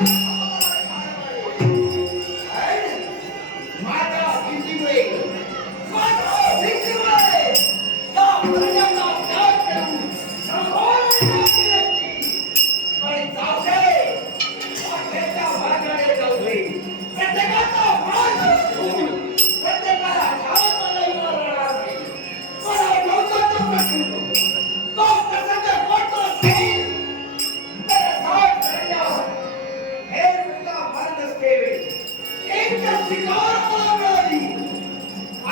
Thank you.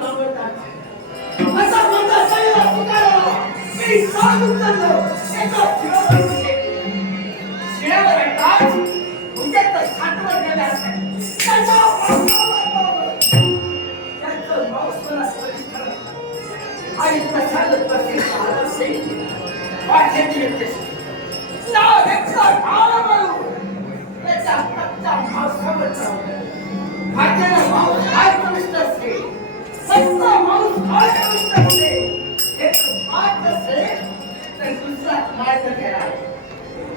असा मोठा सैन्य शिकाराला मी सांगून चाललो एका शिळावर बसले. शिळावर टाच उद्याचं साठवण गेल्यासाठी त्याच्या मांसावर त्याचं मांस मला स्वादिष्ट लागलं. आणि प्रसाद प्रसिद्ध झाला असेल वाचन येते ना व्यक्ता ढाल मारू त्याचा कच्चा मांसावर चावलं. भाज्याला मांस काय मांस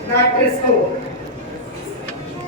काय चविष्ट